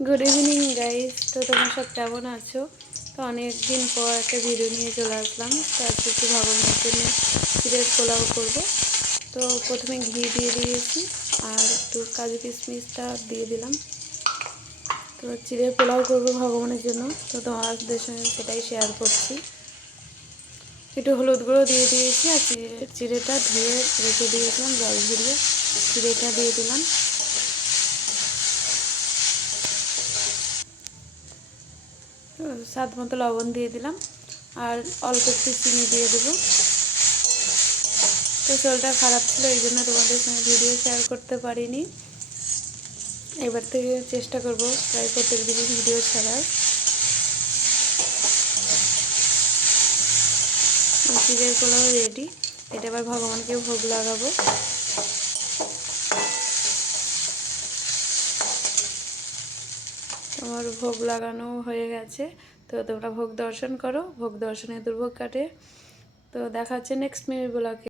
Good evening guys. তো তোমরা সব কেমন আছো? তো অনেক দিন পর একটা ভিডিও নিয়ে চলে আসলাম। তো আজকে একটু ভগবানের জন্য চিড়ের পোলাও করব। তো প্রথমে ঘি দিয়ে দিয়েছি আর একটু কাজু কিশমিশটা দিয়ে দিলাম। তো চিড়ের পোলাও করব ভগবানের জন্য, তো তোমাদের সঙ্গে সেটাই শেয়ার করছি। একটু হলুদ গুঁড়ো দিয়ে দিয়েছি আর চিড়েটা ধুয়ে রেখে দিয়েছিলাম, জল ঝরিয়ে চিড়েটা দিয়ে দিলাম। স্বাদ মতো লবণ দিয়ে দিলাম আর অল্প একটু চিনি দিয়ে দেবো। তো শরীরটা খারাপ ছিল, এই জন্য তোমাদের সঙ্গে ভিডিও শেয়ার করতে পারিনি। এবার থেকে চেষ্টা করব প্রায় প্রত্যেক দিনই ভিডিও ছাড়ার। চিড়ের পোলাও রেডি। এটা আবার ভগবানকে ভোগ লাগাবো। তোমার ভোগ লাগানো হয়ে গেছে, তো তোমরা ভোগ দর্শন করো। ভোগ দর্শনে দুর্ভোগ কাটে। তো দেখা হচ্ছে নেক্সট মিনিট ব্লগে।